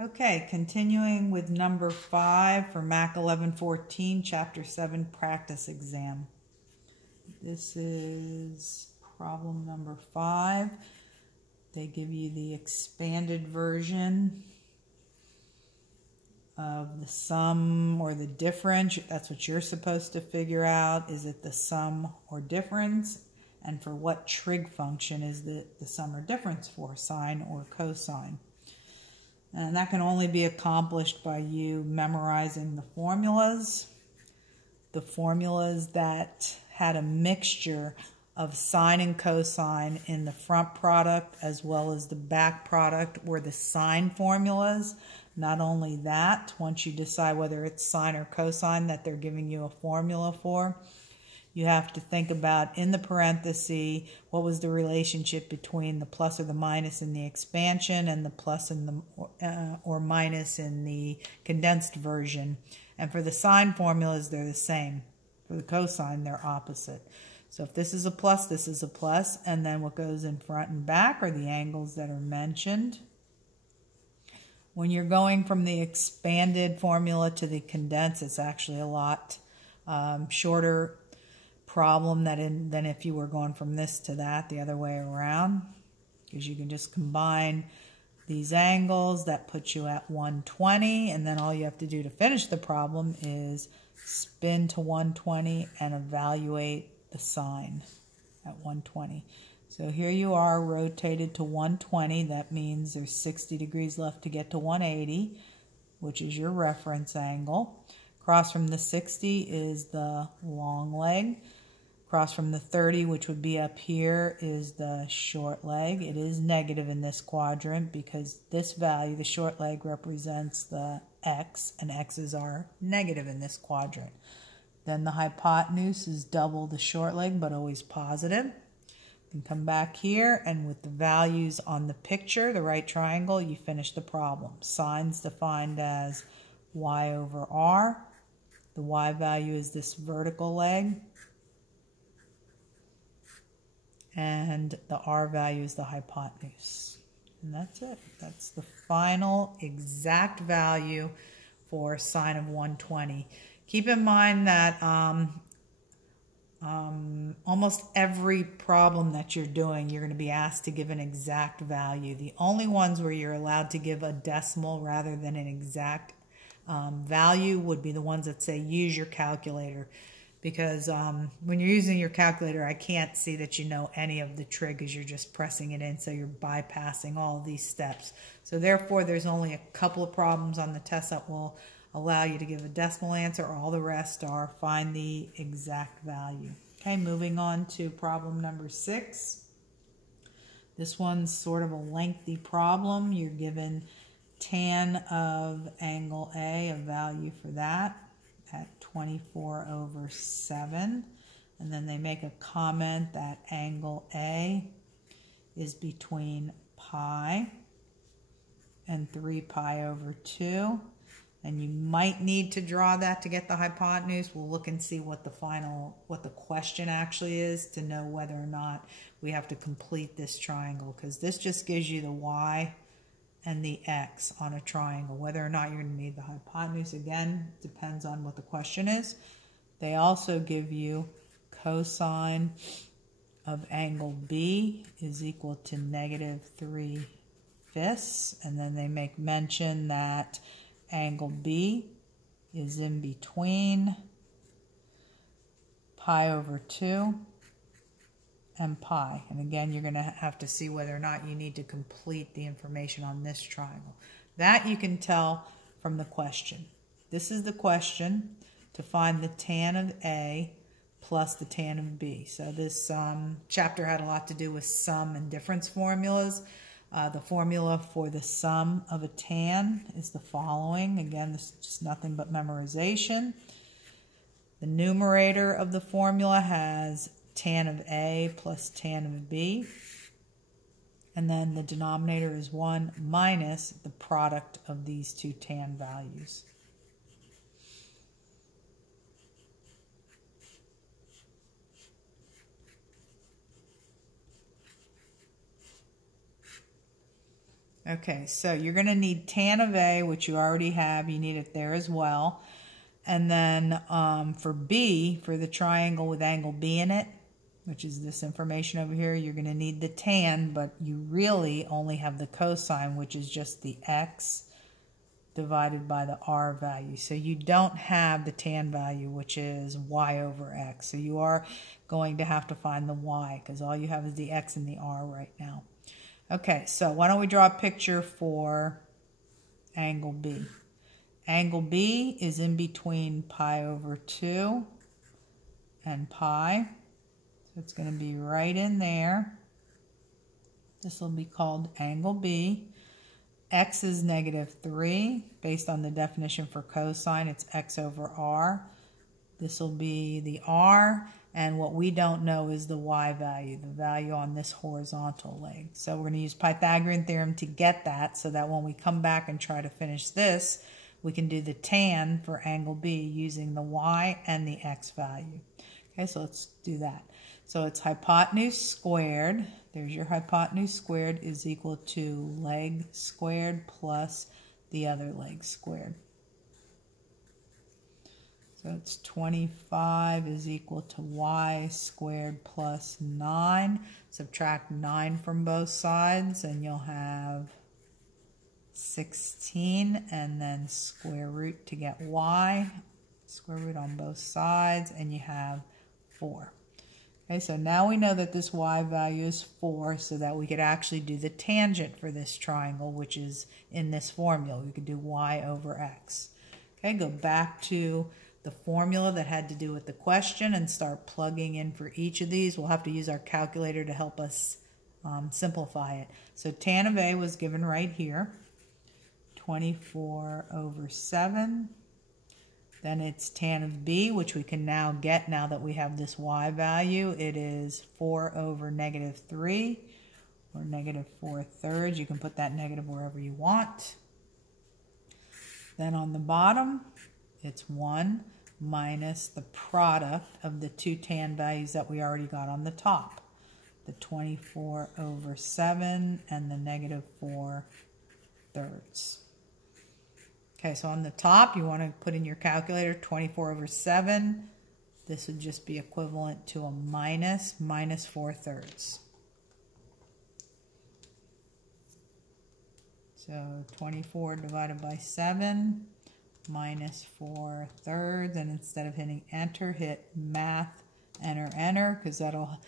Okay, continuing with number 5 for Mac1114, Chapter 7, Practice Exam. This is problem number 5. They give you the expanded version of the sum or the difference. That's what you're supposed to figure out. Is it the sum or difference? And for what trig function is the sum or difference for, sine or cosine? And that can only be accomplished by you memorizing the formulas. The formulas that had a mixture of sine and cosine in the front product as well as the back product were the sine formulas. Not only that, once you decide whether it's sine or cosine that they're giving you a formula for, you have to think about in the parenthesis what was the relationship between the plus or the minus in the expansion and the plus and the or minus in the condensed version. And for the sine formulas, they're the same. For the cosine, they're opposite. So if this is a plus, this is a plus, and then what goes in front and back are the angles that are mentioned. When you're going from the expanded formula to the condensed, it's actually a lot shorter problem than if you were going from this to that, the other way around, because you can just combine these angles. That puts you at 120, and then all you have to do to finish the problem is spin to 120 and evaluate the sine at 120. So here you are rotated to 120. That means there's 60 degrees left to get to 180, which is your reference angle. Across from the 60 is the long leg. Across from the 30, which would be up here, is the short leg. It is negative in this quadrant because this value, the short leg, represents the x, and x's are negative in this quadrant. Then the hypotenuse is double the short leg, but always positive. And come back here, and with the values on the picture, the right triangle, you finish the problem. Sine's defined as y over r. The y value is this vertical leg, and the r value is the hypotenuse. And that's it. That's the final exact value for sine of 120. Keep in mind that almost every problem that you're doing, you're going to be asked to give an exact value. The only ones where you're allowed to give a decimal rather than an exact value would be the ones that say use your calculator. Because when you're using your calculator, I can't see that you know any of the trig because you're just pressing it in, so you're bypassing all of these steps. So therefore, there's only a couple of problems on the test that will allow you to give a decimal answer. All the rest are find the exact value. Okay, moving on to problem number 6. This one's sort of a lengthy problem. You're given tan of angle A, a value for that, at 24/7, and then they make a comment that angle A is between pi and 3π/2, and you might need to draw that to get the hypotenuse. We'll look and see what the question actually is to know whether or not we have to complete this triangle, because this just gives you the y and the x on a triangle. Whether or not you're going to need the hypotenuse, again, depends on what the question is. They also give you cosine of angle B is equal to -3/5, and then they make mention that angle B is in between pi/2 and pi. And again, you're going to have to see whether or not you need to complete the information on this triangle. That you can tell from the question. This is the question to find the tan of A plus the tan of B. So this chapter had a lot to do with sum and difference formulas. The formula for the sum of a tan is the following. Again, this is just nothing but memorization. The numerator of the formula has tan of A plus tan of B. And then the denominator is 1 minus the product of these two tan values. Okay, so you're going to need tan of A, which you already have. You need it there as well. And then for B, for the triangle with angle B in it, which is this information over here, you're going to need the tan, but you really only have the cosine, which is just the x divided by the r value. So you don't have the tan value, which is y over x. So you are going to have to find the y, because all you have is the x and the r right now. Okay, so why don't we draw a picture for angle B. Angle B is in between pi over 2 and pi. So it's going to be right in there. This will be called angle B. X is -3. Based on the definition for cosine, it's x over r. This will be the r. And what we don't know is the y value, the value on this horizontal leg. So we're going to use Pythagorean Theorem to get that, so that when we come back and try to finish this, we can do the tan for angle B using the y and the x value. Okay, so let's do that. So it's hypotenuse squared, there's your hypotenuse squared, is equal to leg squared plus the other leg squared. So it's 25 is equal to y squared plus 9. Subtract 9 from both sides and you'll have 16, and then square root to get y. Square root on both sides, and you have 4. Okay, so now we know that this y value is 4, so that we could actually do the tangent for this triangle, which is in this formula. We could do y over x. Okay, go back to the formula that had to do with the question and start plugging in for each of these. We'll have to use our calculator to help us simplify it. So tan of A was given right here, 24 over 7. Then it's tan of B, which we can now get now that we have this y value. It is 4 over -3, or -4/3. You can put that negative wherever you want. Then on the bottom, it's 1 minus the product of the two tan values that we already got on the top. The 24 over 7 and the -4/3. Okay, so on the top, you want to put in your calculator 24 over 7. This would just be equivalent to a -4/3. So 24 divided by 7, -4/3. And instead of hitting enter, hit math, enter, because that'll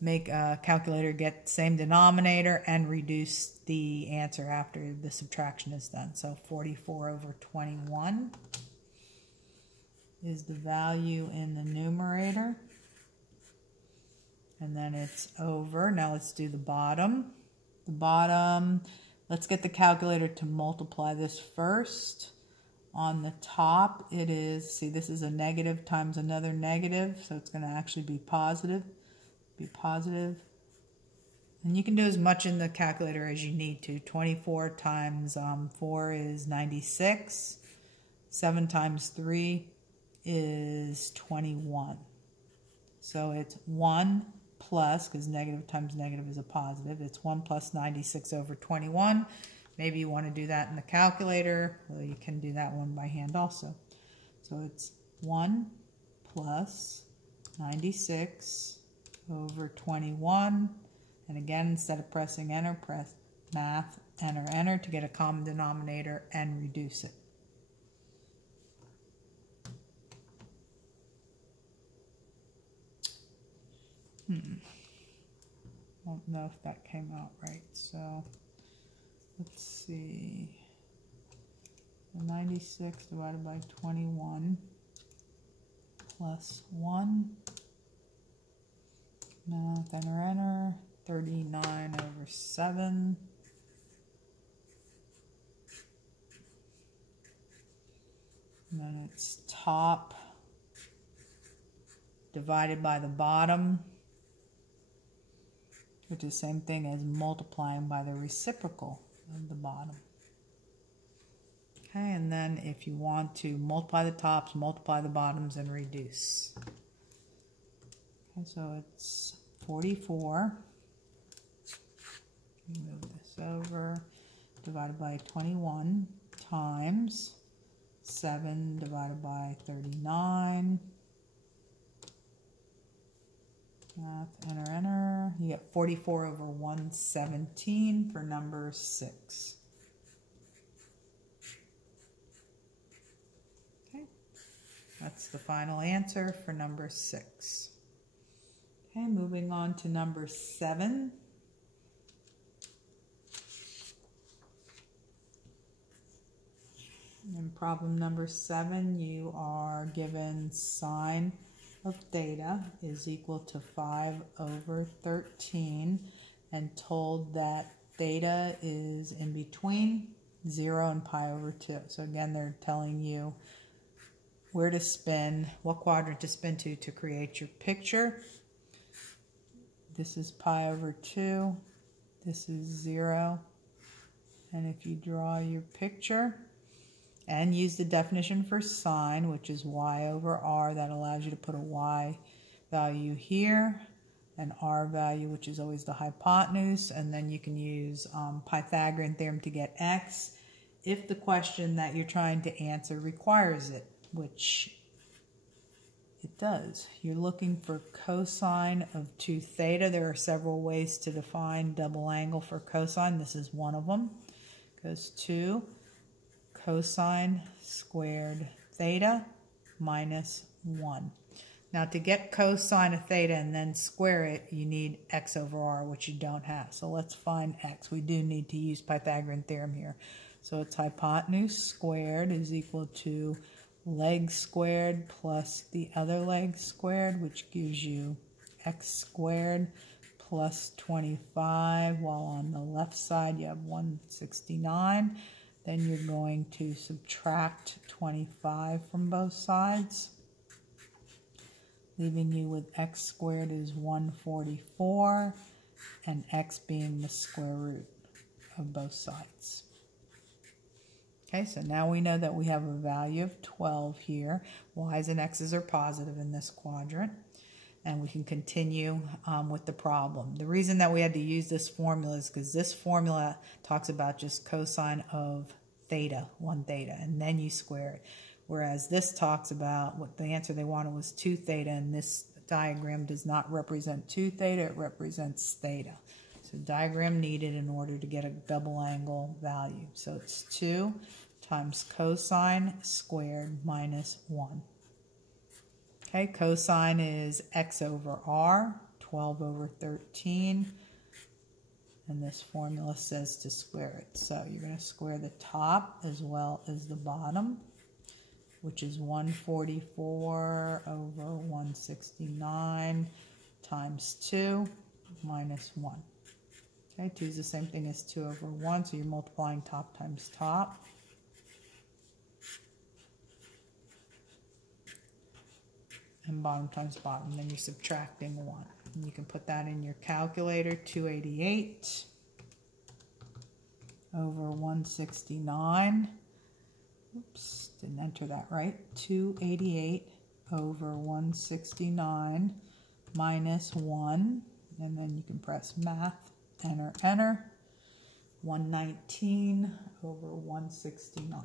make a calculator get the same denominator and reduce the answer after the subtraction is done. So 44 over 21 is the value in the numerator. And then it's over. Now let's do the bottom. The bottom, let's get the calculator to multiply this first. On the top, it is, see, this is a negative times another negative, so it's going to actually be positive. And you can do as much in the calculator as you need to. 24 times 4 is 96. 7 times 3 is 21. So it's 1 plus, because negative times negative is a positive, it's 1 plus 96 over 21. Maybe you want to do that in the calculator. Well, you can do that one by hand also. So it's 1 plus 96 over 21, and again, instead of pressing enter, press math, enter to get a common denominator and reduce it. Don't know if that came out right, so let's see. So 96 divided by 21 plus 1. Math, enter, 39 over 7. And then it's top divided by the bottom, which is the same thing as multiplying by the reciprocal of the bottom. Okay, and then if you want to multiply the tops, multiply the bottoms, and reduce. Okay, so it's 44. Move this over. divided by 21 times 7 divided by 39. Math, enter, enter. You get 44 over 117 for number 6. Okay, that's the final answer for number 6. Okay, moving on to number 7. In problem number 7, you are given sine of theta is equal to 5 over 13 and told that theta is in between 0 and pi over 2. So again, they're telling you where to spin, what quadrant to spin to create your picture. This is pi over 2, this is 0, and if you draw your picture and use the definition for sine, which is y over r, that allows you to put a y value here, an r value, which is always the hypotenuse, and then you can use Pythagorean Theorem to get x if the question that you're trying to answer requires it, which it does. You're looking for cosine of 2 theta. There are several ways to define double angle for cosine. This is one of them. Goes 2 cosine squared theta minus 1. Now to get cosine of theta and then square it, you need x over r, which you don't have. So let's find x. We do need to use Pythagorean Theorem here. So it's hypotenuse squared is equal to leg squared plus the other leg squared, which gives you x squared plus 25, while on the left side you have 169. Then you're going to subtract 25 from both sides, leaving you with x squared is 144, and x being the square root of both sides. Okay, so now we know that we have a value of 12 here. Y's and x's are positive in this quadrant. And we can continue with the problem. The reason that we had to use this formula is because this formula talks about just cosine of theta, 1 theta, and then you square it. Whereas this talks about what the answer they wanted was 2 theta, and this diagram does not represent 2 theta, it represents theta. So diagram needed in order to get a double angle value. So it's 2 times cosine squared minus 1. Okay, cosine is x over r, 12 over 13. And this formula says to square it. So you're going to square the top as well as the bottom, which is 144 over 169 times 2 minus 1. Okay, 2 is the same thing as 2 over 1, so you're multiplying top times top. And bottom times bottom, then you're subtracting 1. And you can put that in your calculator, 288 over 169. Oops, didn't enter that right. 288 over 169 minus 1. And then you can press math, enter, enter. 119 over 169.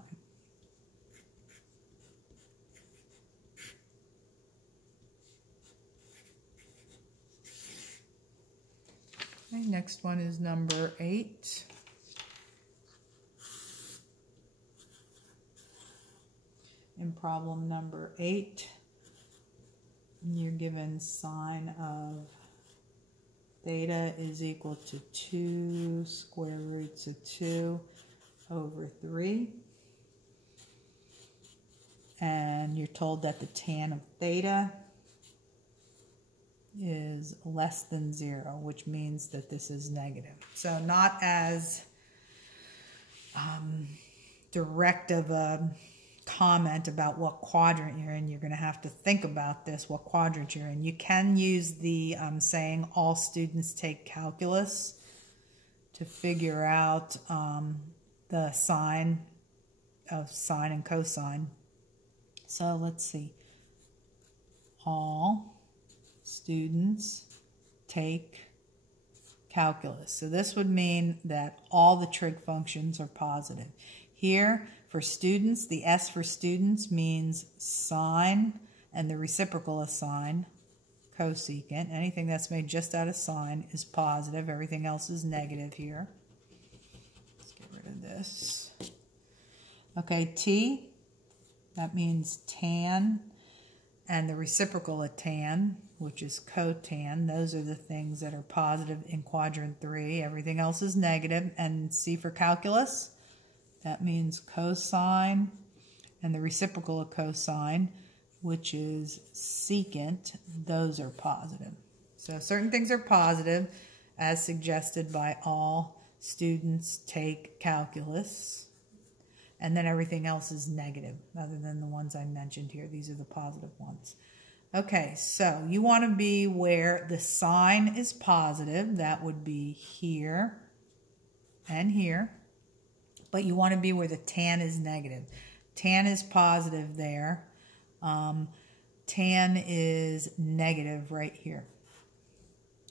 Okay, next one is number 8. In problem number 8, you're given sine of theta is equal to 2 square roots of 2 over 3. And you're told that the tan of theta is less than 0, which means that this is negative. So not as direct of a comment about what quadrant you're in. You're going to have to think about this, what quadrant you're in. You can use the saying all students take calculus to figure out the sign of sine and cosine. So let's see. All students take calculus. So this would mean that all the trig functions are positive. Here, for students, the S for students means sine, and the reciprocal of sine, cosecant. Anything that's made just out of sine is positive. Everything else is negative here. Let's get rid of this. Okay, T, that means tan, and the reciprocal of tan, which is cotan. Those are the things that are positive in quadrant 3. Everything else is negative. And C for calculus, that means cosine, and the reciprocal of cosine, which is secant. Those are positive. So certain things are positive, as suggested by all students take calculus. And then everything else is negative, other than the ones I mentioned here. These are the positive ones. Okay, so you want to be where the sine is positive. That would be here and here. But you want to be where the tan is negative. Tan is positive there. Tan is negative right here.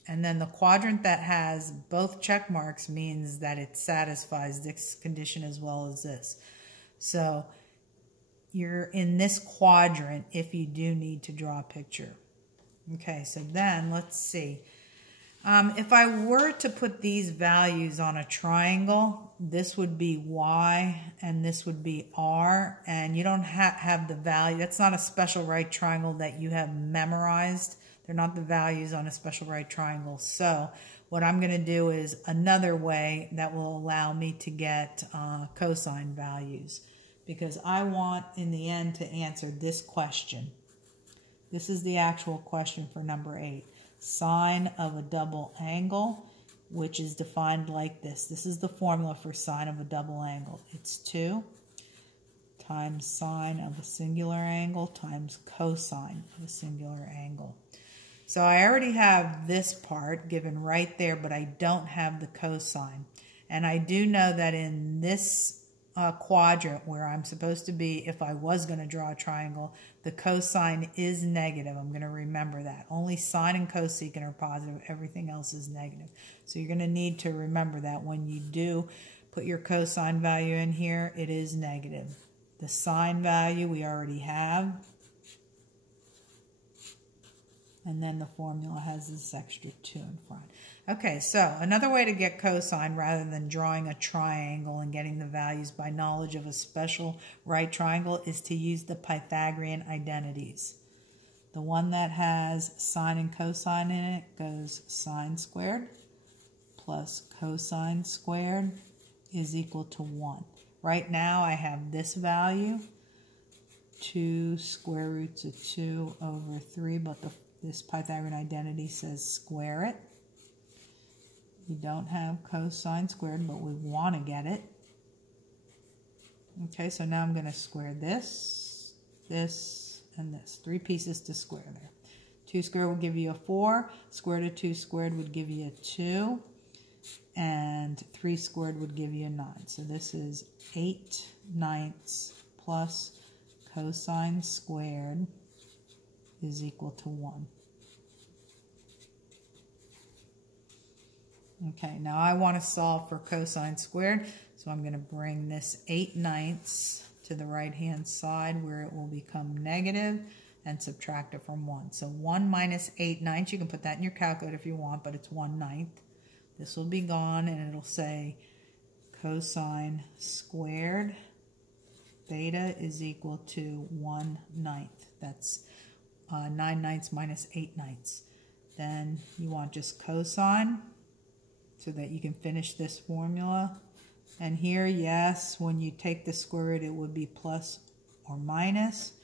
And then the quadrant that has both check marks means that it satisfies this condition as well as this. So you're in this quadrant if you do need to draw a picture. Okay, so then let's see. If I were to put these values on a triangle, this would be y and this would be r, and you don't have the value. That's not a special right triangle that you have memorized. They're not the values on a special right triangle. So what I'm going to do is another way that will allow me to get cosine values, because I want in the end to answer this question. This is the actual question for number 8. Sine of a double angle, which is defined like this. This is the formula for sine of a double angle. It's 2 times sine of a singular angle times cosine of a singular angle. So I already have this part given right there, but I don't have the cosine. And I do know that in this quadrant where I'm supposed to be, if I was going to draw a triangle, the cosine is negative. I'm going to remember that. Only sine and cosecant are positive. Everything else is negative. So you're going to need to remember that when you do put your cosine value in here, it is negative. The sine value we already have. And then the formula has this extra 2 in front. Okay, so another way to get cosine rather than drawing a triangle and getting the values by knowledge of a special right triangle is to use the Pythagorean identities. The one that has sine and cosine in it goes sine squared plus cosine squared is equal to 1. Right now I have this value, 2 square roots of 2 over 3, but this Pythagorean identity says square it. We don't have cosine squared, but we want to get it. Okay, so now I'm going to square this, this, and this. 3 pieces to square there. 2 squared will give you a 4. Square root of 2 squared would give you a 2. And 3 squared would give you a 9. So this is 8/9 plus cosine squared is equal to 1. Okay, now I want to solve for cosine squared, so I'm going to bring this 8/9 to the right-hand side where it will become negative and subtract it from 1. So 1 minus 8/9, you can put that in your calculator if you want, but it's 1/9. This will be gone, and it'll say cosine squared theta is equal to 1/9. That's 9/9 minus 8/9. Then you want just cosine so that you can finish this formula. And here, yes, when you take the square root, it would be plus or minus.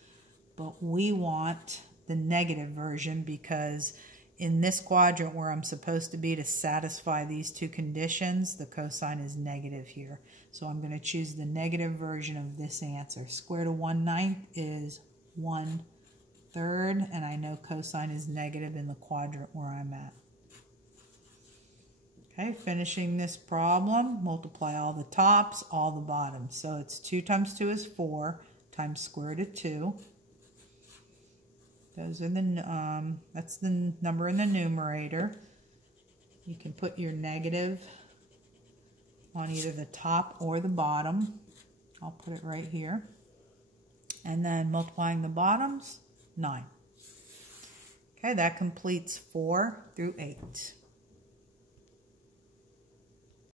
But we want the negative version because in this quadrant where I'm supposed to be to satisfy these two conditions, the cosine is negative here. So I'm going to choose the negative version of this answer. Square root of 1/9 is 1/3, and I know cosine is negative in the quadrant where I'm at. Okay, finishing this problem, multiply all the tops, all the bottoms. So it's 2 times 2 is 4 times square root of 2. Those are the that's the number in the numerator. You can put your negative on either the top or the bottom. I'll put it right here. And then multiplying the bottoms, 9. Okay, that completes 4 through 8.